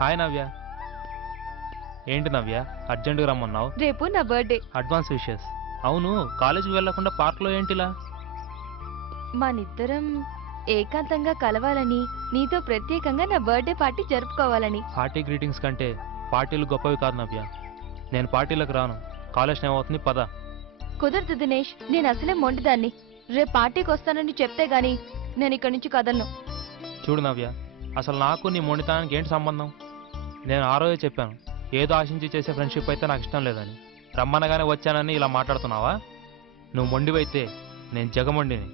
Hi నవ్య. ఏంటి నవ్య అర్జెంటుగా రమ్మన్నావు? రేపు నా బర్త్డే. Advance wishes. అవును, కాలేజీకి వెళ్లకుండా పార్క్లో ఏంటిలా? మనిద్దరం ఏకాంతంగా కలవాలని, నీతో ప్రత్యేకంగా నా బర్త్డే పార్టీ జరుపుకోవాలని. పార్టీ గ్రీటింగ్స్ కంటే పార్టీలు గొప్పవి కాదు నవ్య. నేను పార్టీలకు రాను. కాలేజ్ టైం అవుతుంది, పద. కుదరదు దినేష్, నేను అసలే మొండిదాన్ని. రేపు పార్టీకి వస్తానని చెప్తే గాని నేను ఇక్కడి నుంచి కదలను. చూడు నవ్య, అసలు నాకు నీ మొండితనానికి ఏంటి సంబంధం? నేను ఆ రోజే చెప్పాను, ఏదో ఆశించి చేసే ఫ్రెండ్షిప్ అయితే నాకు ఇష్టం లేదని. రమ్మనగానే వచ్చానని ఇలా మాట్లాడుతున్నావా? నువ్వు మొండివైతే నేను జగమొండిని.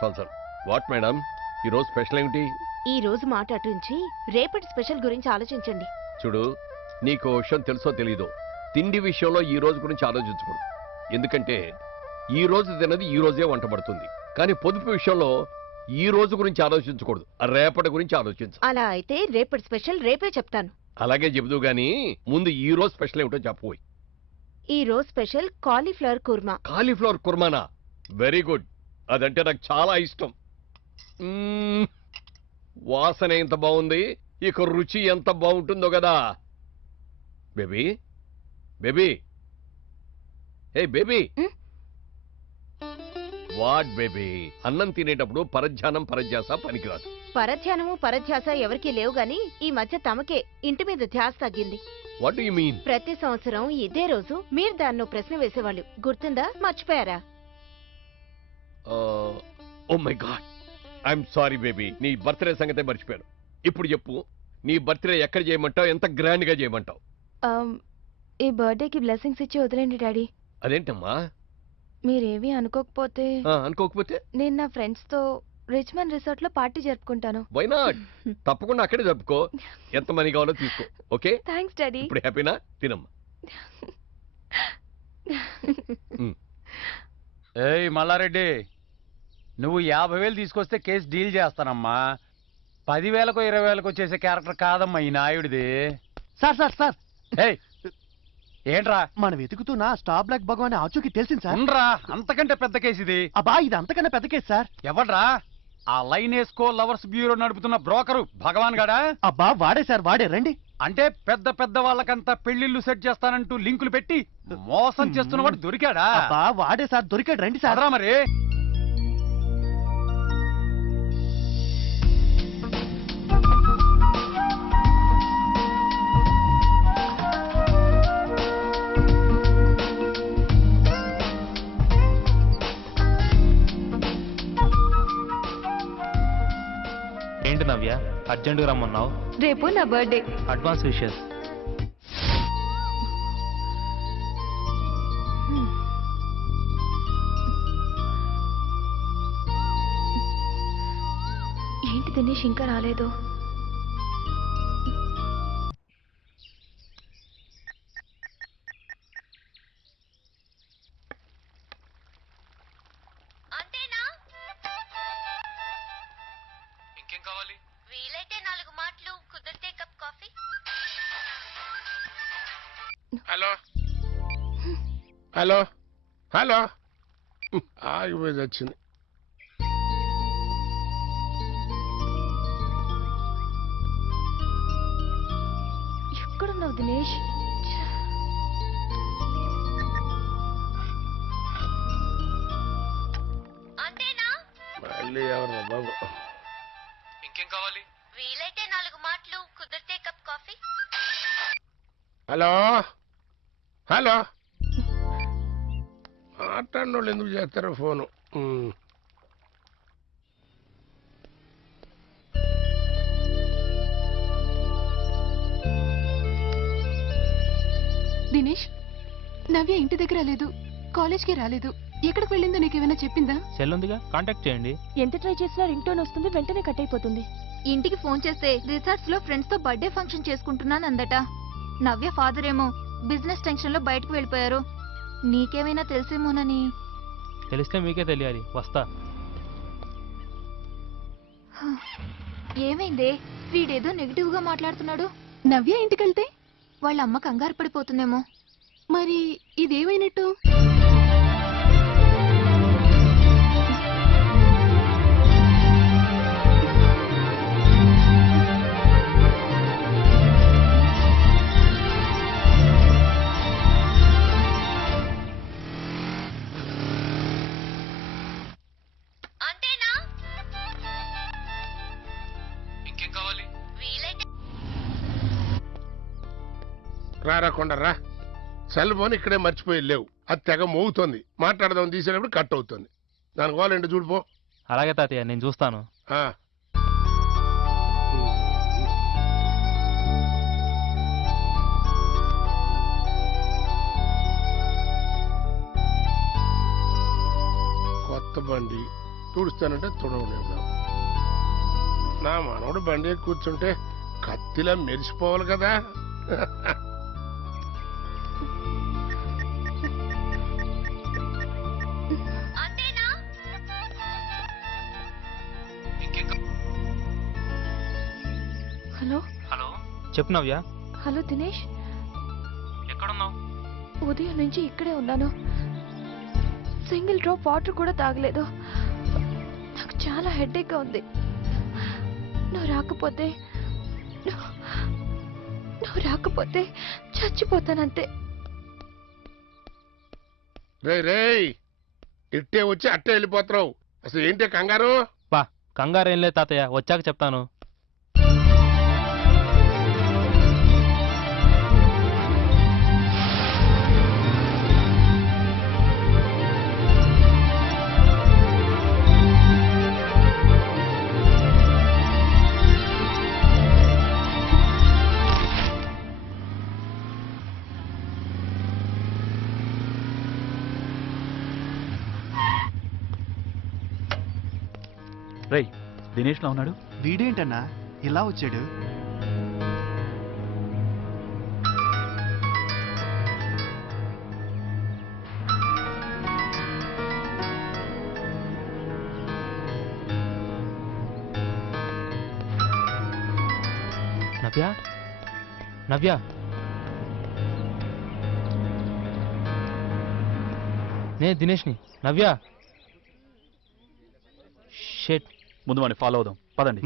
చాలు. వాట్ మేడం, ఈరోజు స్పెషల్ ఏమిటి? ఈ రోజు మాట అటుంచి రేపటి స్పెషల్ గురించి ఆలోచించండి. చూడు, నీకు విషయం తెలుసో తెలీదో, తిండి విషయంలో ఈ రోజు గురించి ఆలోచించకూడదు. ఎందుకంటే ఈ రోజు తినది ఈ రోజే వంట పడుతుంది. కానీ పొదుపు విషయంలో ఈ రోజు గురించి ఆలోచించకూడదు, రేపటి గురించి ఆలోచించు. అలా అయితే రేపటి స్పెషల్ రేపే చెప్తాను. అలాగే చెబుదు గాని ముందు ఈ రోజు స్పెషల్ ఏమిటో చెప్పబోయి. ఈ రోజు స్పెషల్ కాలీఫ్లవర్ కుర్మా. కాలీఫ్లవర్ కుర్మానా? Very good. అదంటే నాకు చాలా ఇష్టం. వాసన ఎంత బాగుంది, ఇక రుచి ఎంత బాగుంటుందో కదా. Baby baby, A baby. What baby, అన్నం తినేటప్పుడు పరధ్యానం పరధ్యాస పనికిరాదు. పరధ్యానము పరధ్యాస ఎవరికీ లేవు గాని ఈ మధ్య తమకే ఇంటి మీద ధ్యాస తగ్గింది. What do you mean? ప్రతి సంవత్సరం ఇదే రోజు మీరు దాన్నో ప్రశ్న వేసేవాళ్ళు, గుర్తుందా? మర్చిపోయారా? Oh my God, I'm sorry baby. నీ బర్త్డే సంగతే మర్చిపోయాను. ఇప్పుడు చెప్పు, నీ బర్త్డే ఎక్కడ చేయమంటావు? ఎంత గ్రాండ్ గా చేయమంటావు? ఈ బర్త్డేకి బ్లెస్సింగ్స్ ఇచ్చి వదిలేండి డాడీ. అదేంటమ్మా? మీరేవి అనుకోకపోతే అనుకోకపోతే నేను నా ఫ్రెండ్స్ తో రిచ్మన్ రిసార్ట్ లో పార్టీ జరుపుకుంటాను. Why not? తప్పకుండా అక్కడే జరుపుకో. ఎంత మనీ కావాలో తీసుకో. Okay, thanks daddy. ఇప్పుడు హ్యాపీనా? తినమ్మా. ఏయ్ మల్లారెడ్డి, నువ్వు 50,000 తీసుకొస్తే కేసు డీల్ చేస్తానమ్మా. 10,000కో 20,000కో చేసే క్యారెక్టర్ కాదమ్మా ఈ నాయుడిది. సార్ సార్ సార్, ఏయ్ ఏంట్రా? మనం వెతుకుతున్న స్టార్ బ్లాక్ భగవాన్ ఆచూకీ తెలిసింది సార్. ఉండ్రా, అంతకంటే పెద్ద కేసు ఇది. అబ్బా, ఇది అంతకన్నా పెద్ద కేసు సార్. ఎవడ్రా? ఆ లైన్ వేసుకో లవర్స్ బ్యూరో నడుపుతున్న బ్రోకరు భగవాన్ గాడా? అబ్బా వాడే సార్, వాడే. రండి. అంటే పెద్ద పెద్ద వాళ్ళకంతా పెళ్లిళ్ళు సెట్ చేస్తానంటూ లింకులు పెట్టి మోసం చేస్తున్నవాడు దొరికాడా? అబ్బా వాడే సార్, దొరికాడు. రండి సార్. మరి ఏంటి నవ్య అర్జెంటుగా రమ్మన్నావు? రేపు నా బర్త్డే. Advance wishes. ఏంటి దినేష్ ఇంకా రాలేదు? ఇంకేం కావాలి? వీలైతే 4 మాటలు, కుదిరితే cup coffee. Hello hello hello, ఆగిపోయి వచ్చింది. ఎక్కడున్నావు దినేష్? మళ్ళీ ఎవరు బాబు? ఇంకేం కావాలి? వీలైతే 4 మాటలు, కుదిరితే కప్ కాఫీ. హలో హలో, మాట్లాడిన వాళ్ళు ఎందుకు చేస్తారో ఫోను? దినేష్, నవ్య ఇంటి దగ్గర లేదు, కాలేజ్కి రాలేదు. ఎక్కడికి వెళ్ళిందో నీకేమైనా చెప్పిందా? సెల్ ఉందిగా, కాంటాక్ట్ చేయండి. ఎంత ట్రై చేసినా రింగ్ టోన్ వస్తుంది, వెంటనే కట్ అయిపోతుంది. ఇంటికి ఫోన్ చేస్తే రిసార్ట్స్ లో ఫ్రెండ్స్ తో బర్త్డే ఫంక్షన్ చేసుకుంటున్నాను అందట. నవ్య ఫాదర్ ఏమో బిజినెస్ టెన్షన్ లో బయటకు వెళ్ళిపోయారు. నీకేమైనా తెలిసేమోనని. తెలిస్తే మీకే తెలియాలి. వస్తా. ఏమైంది? వీడేదో నెగిటివ్ గా మాట్లాడుతున్నాడు. నవ్య ఇంటికెళ్తే వాళ్ళ అమ్మ కంగారు పడిపోతుందేమో. మరి ఇదేమైనట్టు? ఇంకేం కావాలి? రారా కొండరా, సెల్ ఫోన్ ఇక్కడే మర్చిపోయి లేవు. అది తెగ మోగుతోంది. మాట్లాడదాం తీసేటప్పుడు కట్ అవుతుంది. దానికి వాళ్ళండి చూడిపో. అలాగే తాతయ్య, నేను చూస్తాను. కొత్త బండి తుడుస్తానంటే తుడవలేవు. నా మనవడు బండి ఎక్కి కూర్చుంటే కత్తిలా మెరిసిపోవాలి కదా. హలో హలో, చెప్పు నవ్య. హలో దినేష్, ఎక్కడున్నావు? ఉదయం నుంచి ఇక్కడే ఉన్నాను. సింగిల్ డ్రాప్ వాటర్ కూడా తాగలేదు. నాకు చాలా హెడేక్గా ఉంది. నువ్వు రాకపోతే చచ్చిపోతానంతే. రేయ్ ఇట్టే వచ్చి అట్టే వెళ్ళిపోతున్నావు. అసలు ఏంటే కంగారు? బా కంగారు ఏం లేదు తాతయ్య, వచ్చాక చెప్తాను. రై దినేష్ లా ఉన్నాడు. వీడేంటన్నా ఇలా వచ్చాడు? నవ్య, నవ్య, నేను దినేష్ని. నవ్య, షెట్. ముందు వాడిని ఫాలో అవుదాం, పదండి.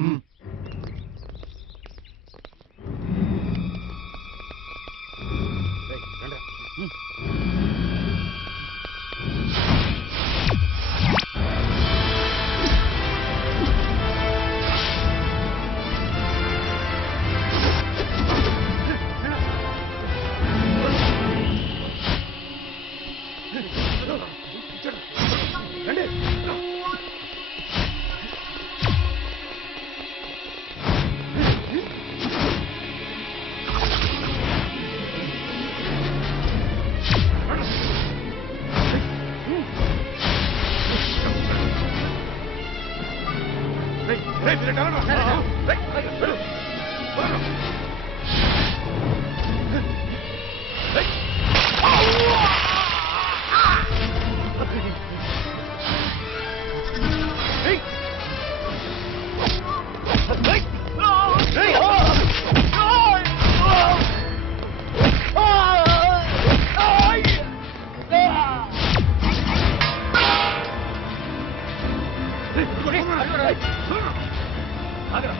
ఆగరా